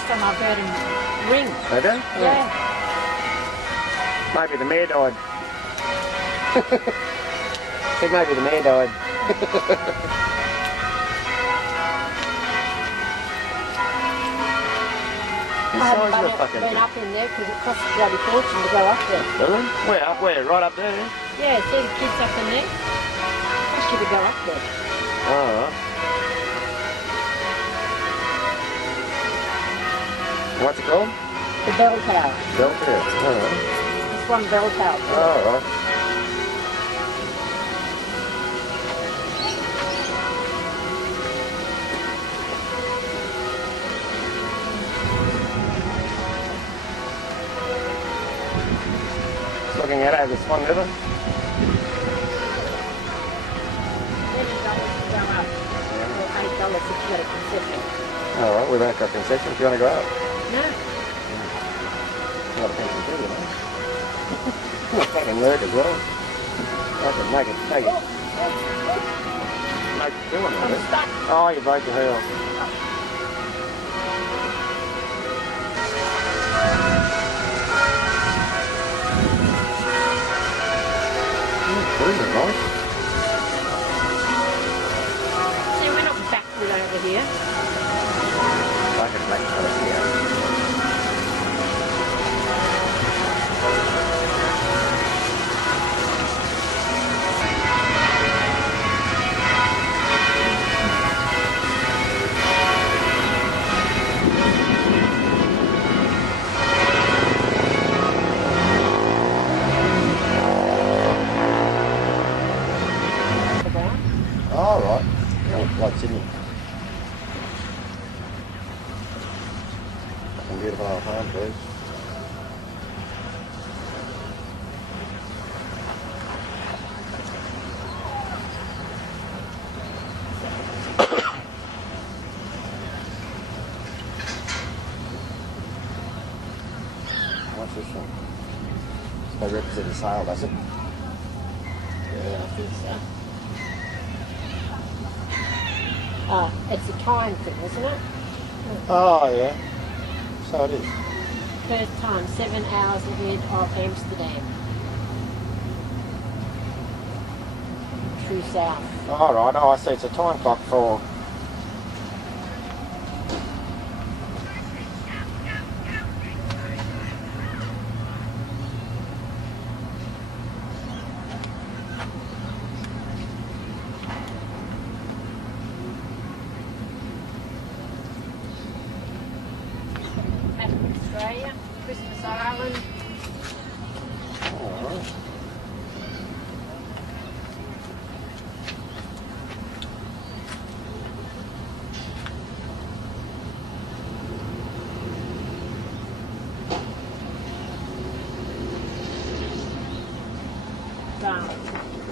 first time I've heard him ring. Have you? Yeah. Maybe the mare died. I think maybe the mare died. I haven't been up in there because it costs a bloody fortune to go up there. Really? Where? Up where? Right up there? Yeah, see the kids up in there? Costs you to go up there. Oh, right. What's it called? The bell tower. Bell tower. Oh, right. It's one bell tower. Oh, right. Looking at it over the Swan River. Then you go up. Or $8 if you get a concession. All right, we don't got concessions. Do you want to go out? No. Not a fancy thing, you know. Not fucking work as well. I can make it doing it. I'm stuck. Oh, you broke your heel. Nice. See, we're not backward over here. Like a black colour here. All right. Like Sydney. Some beautiful old palm trees. What's this one? They represent a sail, does it? Yeah, I think so. It's a time thing, isn't it? Oh, yeah. So it is. First time, 7 hours ahead of Amsterdam. True south. All right. Oh, I see. It's a time clock for... Australia, Christmas Island. All right.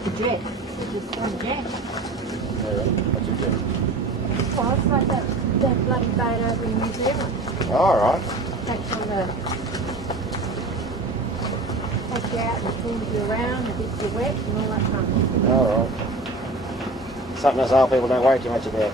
The jet. It's one jet. What's a jet? Oh, it's like that bloody boat over in New Zealand. All right. Takes you out and pulls you around and gets you wet and all that kind of stuff. All right. Something else our people don't worry too much about.